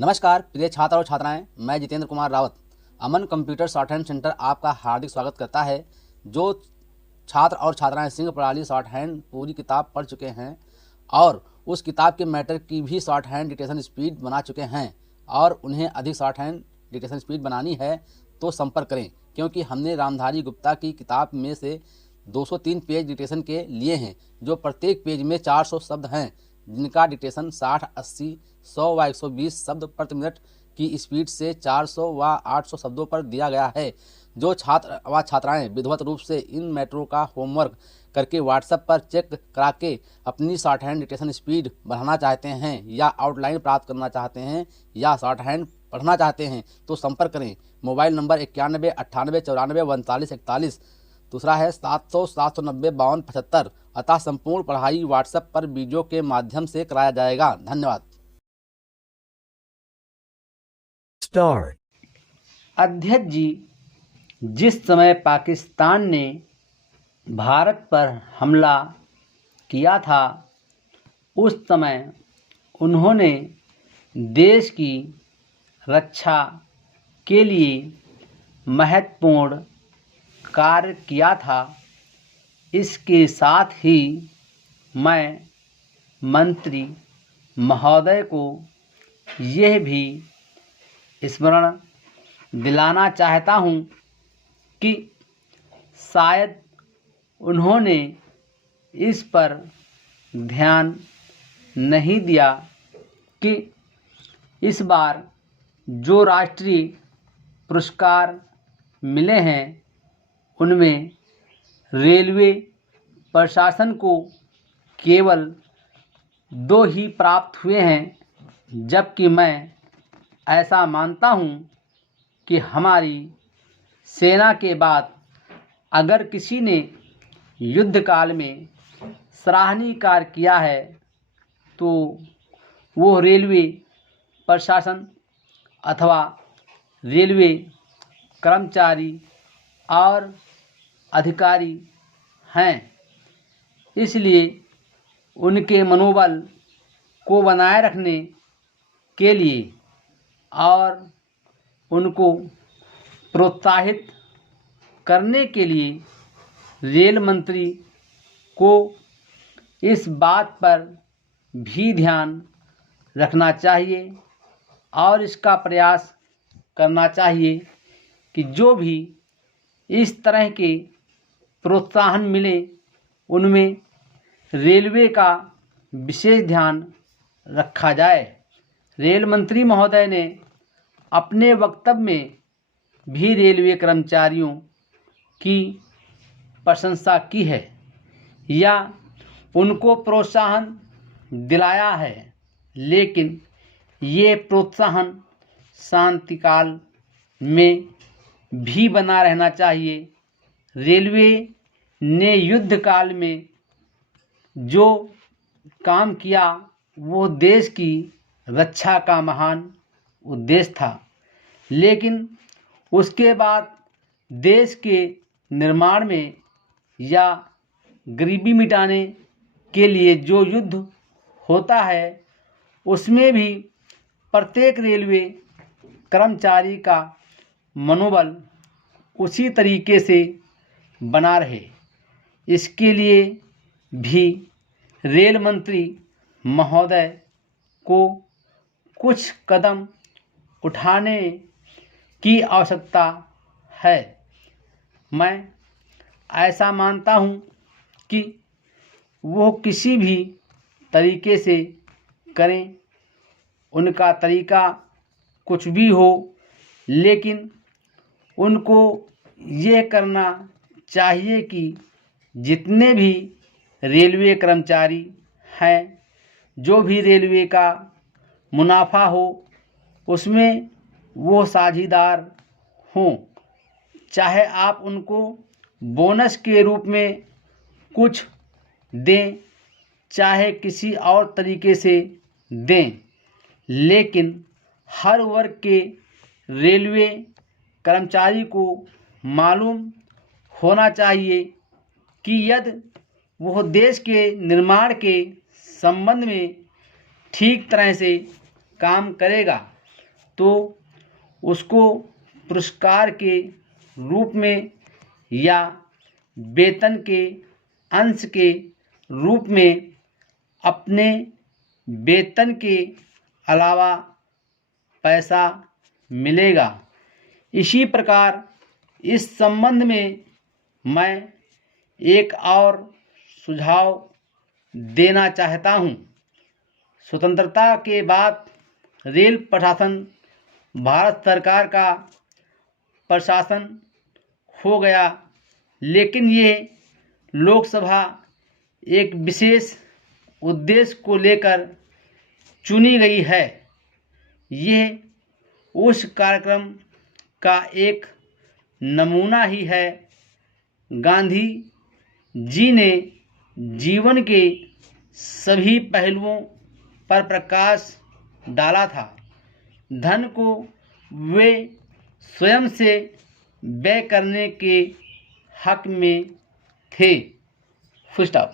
नमस्कार प्रिय छात्र और छात्राएं, मैं जितेंद्र कुमार रावत अमन कंप्यूटर शॉर्ट हैंड सेंटर आपका हार्दिक स्वागत करता है। जो छात्र और छात्राएं सिंह प्रणाली शॉर्ट हैंड पूरी किताब पढ़ चुके हैं और उस किताब के मैटर की भी शॉर्ट हैंड डिक्टेशन स्पीड बना चुके हैं और उन्हें अधिक शॉर्ट हैंड डिक्टेशन स्पीड बनानी है तो संपर्क करें, क्योंकि हमने रामधारी गुप्ता की किताब में से 203 पेज डिक्टेशन के लिए हैं, जो प्रत्येक पेज में 400 शब्द हैं, जिनका डिक्टेशन 60, 80, 100 व 120 शब्द प्रति मिनट की स्पीड से 400 व 800 शब्दों पर दिया गया है। जो छात्र व छात्राएं विधिवत रूप से इन मैटरों का होमवर्क करके व्हाट्सएप पर चेक करा के अपनी शॉर्ट हैंड डिक्टेशन स्पीड बढ़ाना चाहते हैं या आउटलाइन प्राप्त करना चाहते हैं या शॉर्ट हैंड पढ़ना चाहते हैं तो संपर्क करें। Mobile number 91 98 94 39 41। दूसरा है 700 790 52 75। अतः संपूर्ण पढ़ाई व्हाट्सएप पर वीडियो के माध्यम से कराया जाएगा। धन्यवाद। Start. अध्यक्ष जी, जिस समय पाकिस्तान ने भारत पर हमला किया था उस समय उन्होंने देश की रक्षा के लिए महत्वपूर्ण कार्य किया था। इसके साथ ही मैं मंत्री महोदय को यह भी स्मरण दिलाना चाहता हूँ कि शायद उन्होंने इस पर ध्यान नहीं दिया कि इस बार जो राष्ट्रीय पुरस्कार मिले हैं उनमें रेलवे प्रशासन को केवल 2 ही प्राप्त हुए हैं, जबकि मैं ऐसा मानता हूँ कि हमारी सेना के बाद अगर किसी ने युद्ध काल में सराहनीय कार्य किया है तो वो रेलवे प्रशासन अथवा रेलवे कर्मचारी और अधिकारी हैं। इसलिए उनके मनोबल को बनाए रखने के लिए और उनको प्रोत्साहित करने के लिए रेल मंत्री को इस बात पर भी ध्यान रखना चाहिए और इसका प्रयास करना चाहिए कि जो भी इस तरह के प्रोत्साहन मिले उनमें रेलवे का विशेष ध्यान रखा जाए। रेल मंत्री महोदय ने अपने वक्तव्य में भी रेलवे कर्मचारियों की प्रशंसा की है या उनको प्रोत्साहन दिलाया है, लेकिन ये प्रोत्साहन शांतिकाल में भी बना रहना चाहिए। रेलवे ने युद्ध काल में जो काम किया वो देश की रक्षा का महान उद्देश्य था, लेकिन उसके बाद देश के निर्माण में या गरीबी मिटाने के लिए जो युद्ध होता है उसमें भी प्रत्येक रेलवे कर्मचारी का मनोबल उसी तरीके से बना रहे, इसके लिए भी रेल मंत्री महोदय को कुछ कदम उठाने की आवश्यकता है। मैं ऐसा मानता हूँ कि वो किसी भी तरीके से करें, उनका तरीका कुछ भी हो, लेकिन उनको ये करना चाहिए कि जितने भी रेलवे कर्मचारी हैं, जो भी रेलवे का मुनाफा हो उसमें वो साझीदार हों। चाहे आप उनको बोनस के रूप में कुछ दें, चाहे किसी और तरीके से दें, लेकिन हर वर्ग के रेलवे कर्मचारी को मालूम होना चाहिए कि यदि वह देश के निर्माण के संबंध में ठीक तरह से काम करेगा तो उसको पुरस्कार के रूप में या वेतन के अंश के रूप में अपने वेतन के अलावा पैसा मिलेगा। इसी प्रकार इस संबंध में मैं एक और सुझाव देना चाहता हूँ। स्वतंत्रता के बाद रेल प्रशासन भारत सरकार का प्रशासन हो गया, लेकिन ये लोकसभा एक विशेष उद्देश्य को लेकर चुनी गई है। यह उस कार्यक्रम का एक नमूना ही है। गांधी जी ने जीवन के सभी पहलुओं पर प्रकाश डाला था। धन को वे स्वयं से व्यय करने के हक में थे। Full stop.